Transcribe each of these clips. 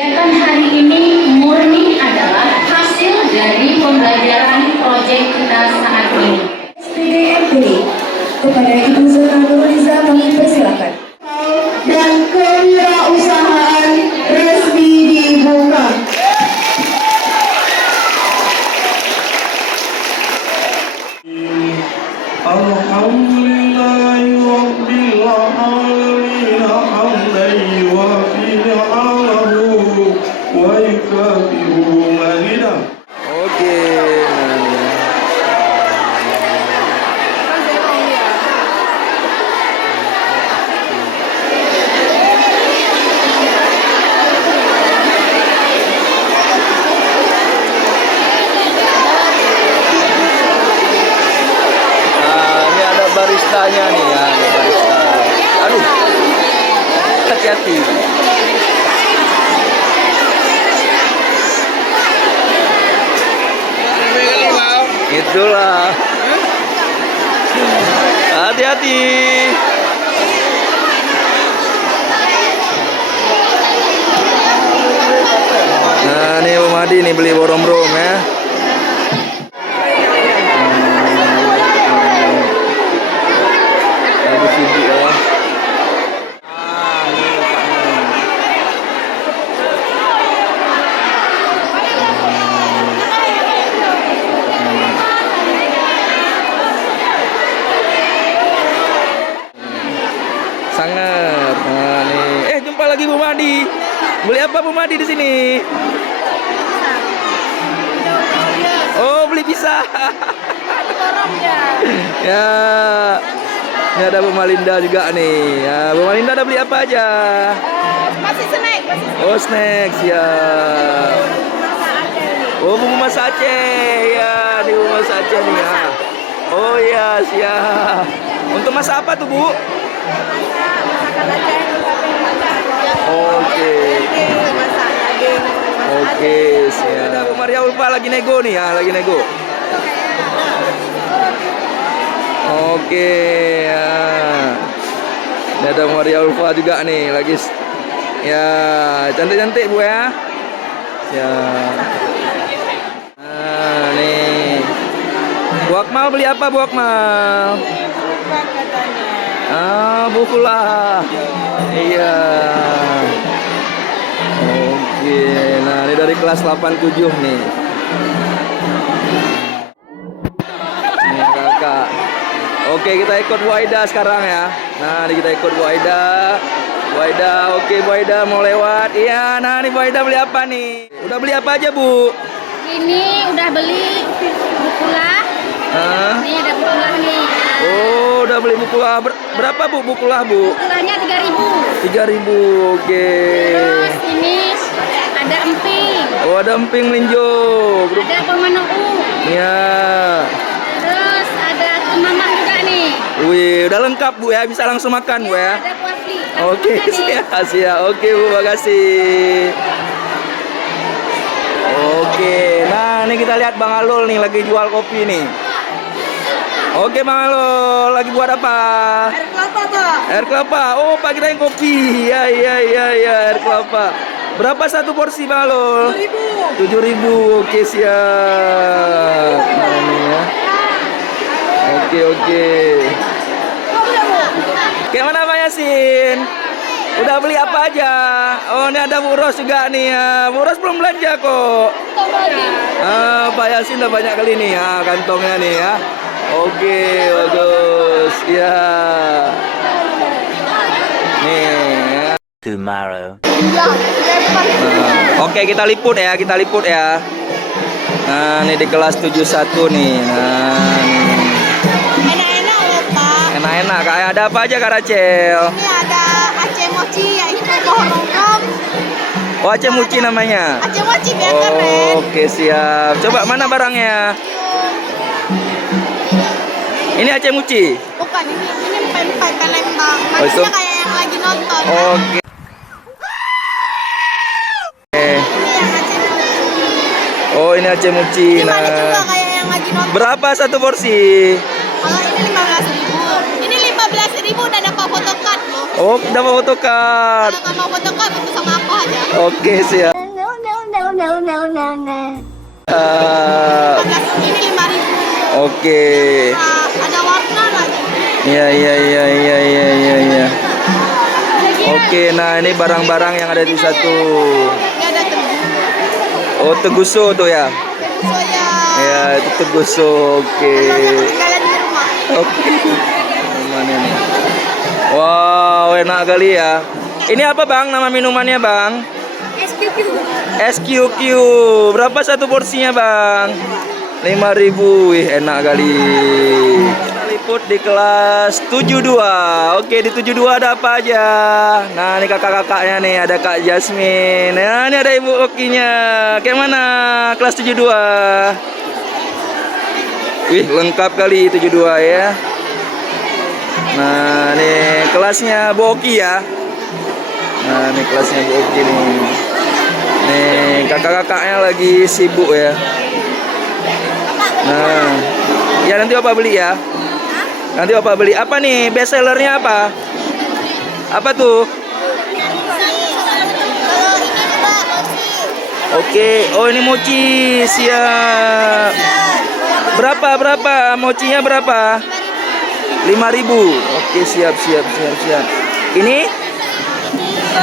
Kegiatan hari ini murni adalah hasil dari pembelajaran proyek kita saat ini. SPDMT, kepada Ibu Zona Nurliza kami persilakan. Dan kewirausahaan resmi dibuka. Alhamdulillahi Rabbil Alamin hamdan yuwafi ni'amahu wa yukafi'u mazidah. Oke. Baristanya nih ya, barista. Aduh, hati-hati. Itulah. Hati-hati. Nah, nih Bu Madi nih beli borong-borong ya. Sangat. Nah, nih. Jumpa lagi Bu Madi. Beli apa Bu Madi di sini? Oh, beli pisang. Ya. Ini ada Bu Malinda juga nih. Ya, Bu Malinda ada beli apa aja? Masih snack. Oh, snack siap. Oh, bumbu masak Aceh. Ya, di bumbu masak Aceh nih ya. Oh iya, siap. Untuk masak apa tuh, Bu? Oke. Oke, siap. Ada Bu Maria Ulfa lagi nego nih ya, lagi nego. Oke, ya. Ini ada Maria Ulfa juga nih, lagi ya, cantik-cantik Bu ya. Ya. Nah, nih. Bu Akmal beli apa Bu Akmal? Buku lah. Iya. Oke, nah ini dari kelas 87 nih. Nih kakak. Oke, kita ikut Bu Aida sekarang ya. Nah, ini kita ikut Bu Aida. Bu Aida, oke Bu Aida mau lewat. Iya, nah ini Bu Aida beli apa nih? Udah beli apa aja Bu? Ini udah beli buku lah. Ini ada buku lah nih. Oh, udah beli buku lah. Berapa Bu buku lah Bu? Bukulahnya 3.000. 3.000, oke. Terus ini ada emping. Oh, ada emping melinjo. Ada pemanu. Iya. Terus ada mamah juga nih. Wih, udah lengkap Bu ya, bisa langsung makan Bu ya. Ada kuafli. Oke, siap. Oke Bu, makasih. Oke, nah ini kita lihat Bang Alul nih lagi jual kopi nih. Oke Bang Alul, lagi buat apa? Air kelapa Pak. Air kelapa. Oh, Pak kita yang kopi. Ya, air kelapa. Berapa satu porsi Bang Alul? 7.000. Oke, siap. Nah, ini ya. Oke. Gimana Bang Yasin? Udah beli apa aja? Oh, ini ada Bu Ros juga nih ya. Bu Ros belum belanja kok. Pak Yasin udah banyak kali nih ya kantongnya nih ya. Oke, bagus. Ya. Nih ya. Tomorrow. Oke, kita liput ya. Nah, ini di kelas 71 nih. Nah, nih. Enak-enak loh Pak. Enak-enak. Kayak ada apa aja Kak Rachel? Ini ada Aceh mochi yaitu pohon rongkong. Oh, Aceh Muci namanya. Aceh mochi biar keren. Oke, siap. Coba mana barangnya? Ini Aceh Muci. Bukan ini pempek Palembang. Oh, itu? Manisnya kayak yang lagi nonton. Oke. Ini yang Aceh mochi. Oh, ini Aceh Muci. Ini manis juga kayak yang lagi nonton. Berapa satu porsi? Kalau ini 15.000. Ini 15.000. 5.000 udah dapat photocard loh. Oh, dapat photocard. Kalau nggak mau photocard, foto sama aku aja. Oke, siap. Ini 5.000. Oke. Nah, ada warna lagi. Iya. Oke, nah ini barang-barang yang ada di satu. Ini ada teguh. Oh, teguso tuh ya. Soya. Ya, itu teguso. Oke. Ketinggalan di rumah. Oke. Mana nih? Wow, enak kali ya. Ini apa bang? Nama minumannya bang? SQQ. Berapa satu porsinya bang? 5.000. Wih, enak kali. Kita liput di kelas 72. Oke, di 72 ada apa aja? Nah, ini kakak-kakaknya nih, ada Kak Jasmine. Nah, ini ada Ibu Okinya. Kayak mana kelas 72? Wih, lengkap kali 72 ya. Nah, nih kelasnya Bu Oki ya. Nah, ini kelasnya Bu Oki nih. Nih, kakak-kakaknya lagi sibuk ya. Nah, ya nanti Bapak beli ya. Nanti Bapak beli. Apa nih best sellernya apa? Apa tuh? Oke, oh ini mochi, siap. Berapa? Mochinya berapa? 5.000. Oke, siap. Ini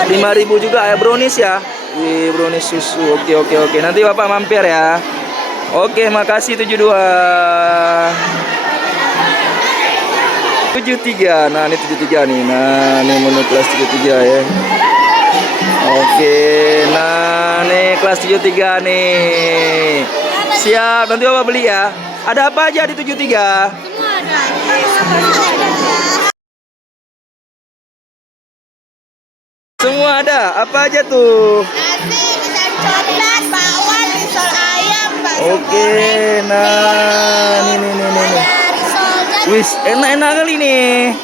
5.000 juga ya, brownies ya. Wih, brownies susu. Oke. Nanti Bapak mampir ya. Oke, makasih 72. 73. Nah, ini 73 nih. Nah, ini menu kelas 73 ya. Oke, nah nih kelas 73 nih. Siap, nanti Bapak beli ya. Ada apa aja di 73? Semua ada. Apa aja tuh? Nasi, pisang coklat, bakwan, risol ayam, bakso Oke, nah nih. risol dan Wis, enak kali nih.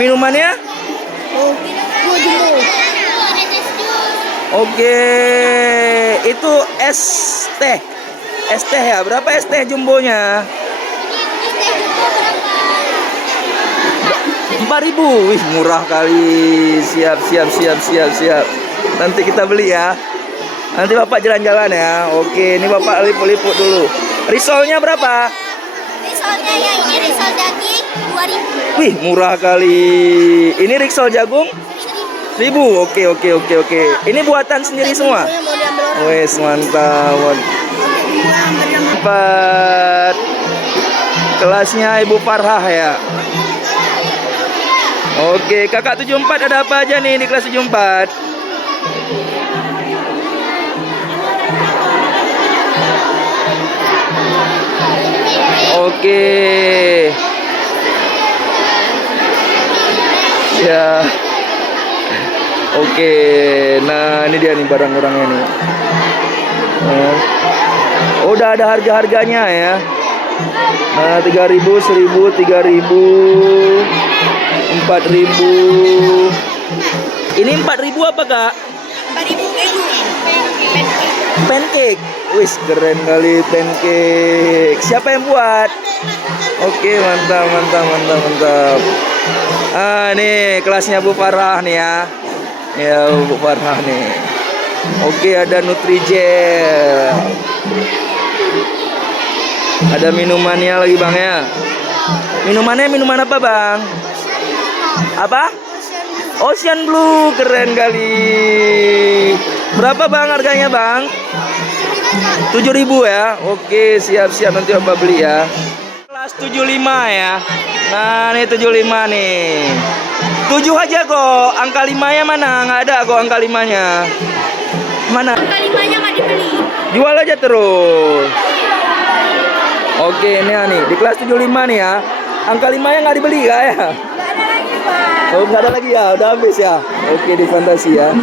Minumannya? Oke, itu es teh. Es teh ya, berapa es teh jumbonya? 4.000. Wih, murah kali. Siap. Nanti kita beli ya. Nanti Bapak jalan-jalan ya. Oke, ini Bapak liput-liput dulu. Risolnya berapa? risolnya yang ini risol daging 2.000. Wih, murah kali. Ini risol jagung 1.000. Oke. Ini buatan sendiri semua. Wes, mantap. Dapat kelasnya Ibu Farhah ya. Oke, kakak 74 ada apa aja nih di kelas 74? Oke. Ya. Oke. Nah, ini dia nih barang-barangnya nih. Oh, udah ada harga-harganya ya. Nah, 3.000, 1.000, 3.000, 4.000. Ini 4.000 apa, Kak? 4.000 Pancake. Wis, keren kali pancake. Siapa yang buat? Oke, mantap. Ah, nih kelasnya Bu Farhah nih ya. Ya, Bu Farhah nih. Oke, ada Nutrijel. Ada minumannya lagi, Bang ya. Minumannya minuman apa, Bang? Apa? Ocean Blue, keren kali. Berapa Bang harganya Bang? 7.000 ya. Oke, siap nanti Bapak beli ya. Kelas 75 ya. Nah, ini 75 nih. 7 aja kok. Angka 5-nya mana? Nggak ada kok angka 5-nya. Mana? Angka 5-nya nggak dibeli. Jual aja terus. Oke, ini nih di kelas 75 nih ya. Angka 5-nya nggak dibeli nggak ya? Oh, nggak ada lagi ya, udah habis ya. Oke, di Fantasi ya.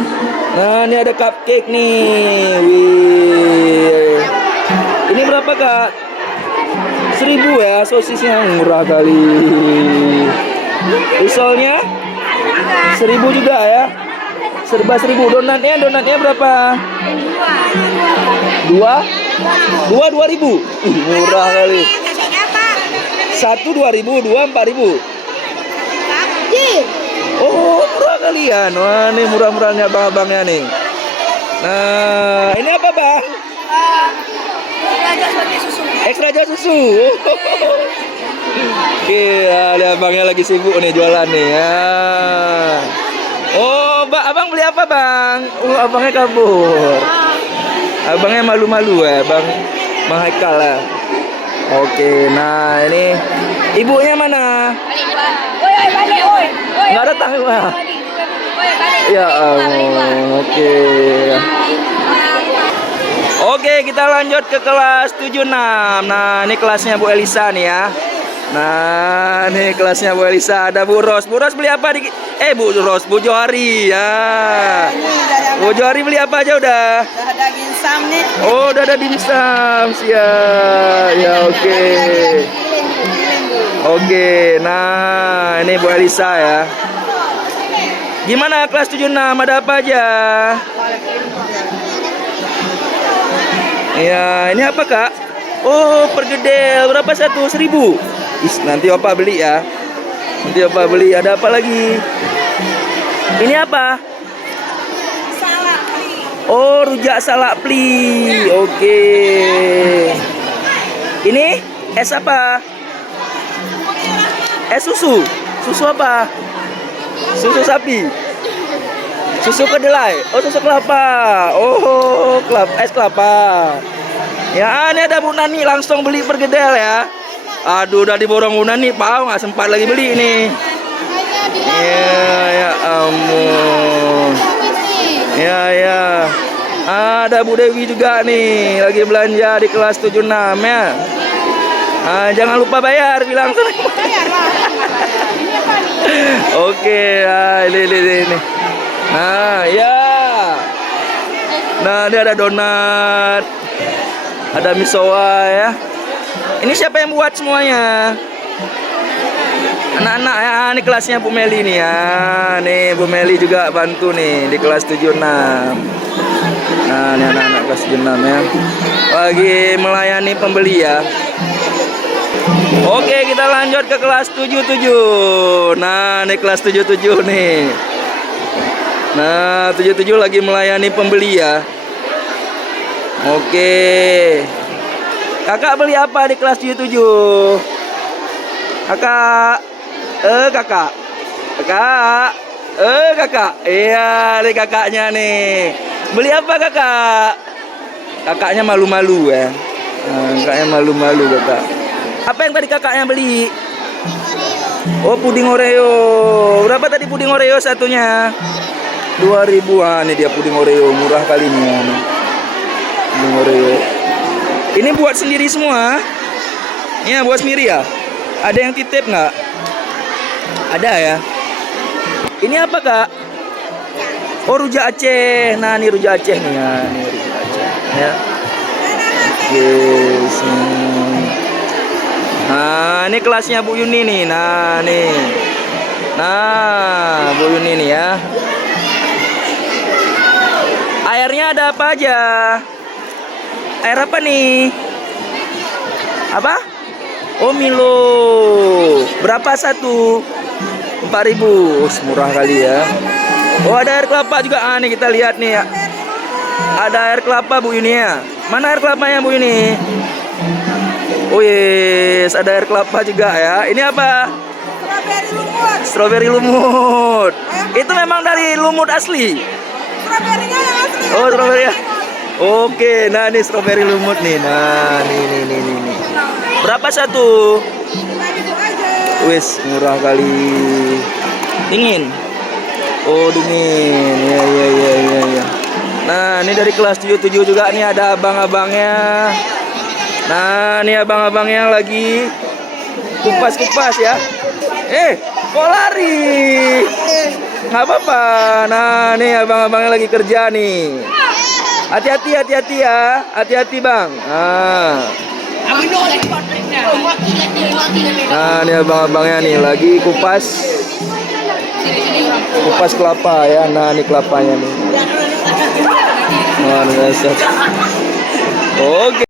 Nah, ini ada cupcake nih. Wih. Ini berapa Kak? 1.000 ya, sosisnya murah kali. Risolnya 1.000 juga ya. Serba 1.000. Donatnya berapa? 2.000. Murah kali. Satu 2.000, 2 4.000. kalian. Wah, nih murah-murahnya abang-abangnya nih. Nah, ini apa bang? Ekstra jas susu. Oke, lihat abangnya lagi sibuk nih jualan nih ya. Oh, abang beli apa bang? Oh, abangnya kabur. Abangnya malu-malu ya, bang Haikal ya. Oke, nah ini ibunya mana? Nggak datang mah. Ya ampun, oke. Oke, kita lanjut ke kelas 76. Nah, ini kelasnya Bu Elisa nih ya. Nah, ini kelasnya Bu Elisa. Ada Bu Ros. Bu Ros beli apa di? Bu Ros, Bu Johari ya. Bu Johari beli apa aja udah? Udah ada ginsam nih. Oh, udah ada dimsum. Siap. Ya, oke. Oke, nah ini Bu Elisa ya. Gimana kelas 76? Ada apa aja? Ya, ini apa kak? Oh, pergedel. Berapa satu? 1.000. Nanti opa beli ya. Nanti opa beli. Ada apa lagi? Ini apa? Oh, rujak salak pli. Oke. Ini es apa? Es susu. Susu apa? Susu sapi. Susu kedelai. Oh, susu kelapa. Oh, es kelapa. Ya, ini ada Bu Nani langsung beli pergedel ya. Aduh, udah diborong Bu Nani, Pak, nggak sempat lagi beli ini. Ya ampun. Ya. Ada Bu Dewi juga nih, lagi belanja di kelas 76 ya. Jangan lupa bayar, bilang. Oke, ini. Nah, ya. Nah, ini ada donat. Ada misoa ya. Ini siapa yang buat semuanya? Anak-anak ya. Ini kelasnya Bu Meli nih ya. Nih Bu Meli juga bantu nih di kelas 76. Nah, ini anak-anak kelas 76 ya. Lagi melayani pembeli ya. Oke, kita lanjut ke kelas 77. Nah, ini kelas 77 nih. Nah, 77 lagi melayani pembeli ya. Oke. Kakak beli apa di kelas 77? Kakak. Kakak. Kakak. Iya, ini kakaknya nih. Beli apa kakak? Kakaknya malu-malu ya. Kakaknya malu-malu kakak. Apa yang tadi kakaknya beli? Oh, puding Oreo. Berapa tadi puding Oreo satunya? 2.000-an. Ini dia puding Oreo, murah kali nih. Puding Oreo. Ini buat sendiri semua? Iya, buat sendiri ya? Ada yang titip nggak? Ada ya? Ini apa kak? Oh, rujak Aceh. Nah, ini rujak Aceh nih ya. Ini rujak Aceh ya. Oke. Nah, ini kelasnya Bu Yuni nih. Nah, nih. Nah, Bu Yuni nih ya. Airnya ada apa aja? Air apa nih? Apa? Oh, Milo. Berapa satu? 4.000. Murah kali ya. Oh, ada air kelapa juga. Nih kita lihat nih ya. Ada air kelapa Bu Yuni ya. Mana air kelapanya Bu Yuni? Oh yes, ada air kelapa juga ya. Ini apa? Strawberry lumut. Strawberry lumut. Itu memang dari lumut asli. Strawberry-nya yang asli. Oh, strawberry ya. Oke, nah ini strawberry lumut nih. Nah, nih. Berapa satu? 5.000 aja. Wis, murah kali. Dingin. Oh, dingin. Ya. Nah, ini dari kelas 77 juga nih ada abang-abangnya. Nah, ini abang-abangnya lagi kupas-kupas ya. Kok lari? Nggak apa-apa. Nah, nih abang-abangnya lagi kerja nih. Hati-hati ya. Hati-hati bang. Nah, ini abang-abangnya nih lagi kupas kelapa ya. Nah, ini kelapanya nih. Luar biasa. Oke.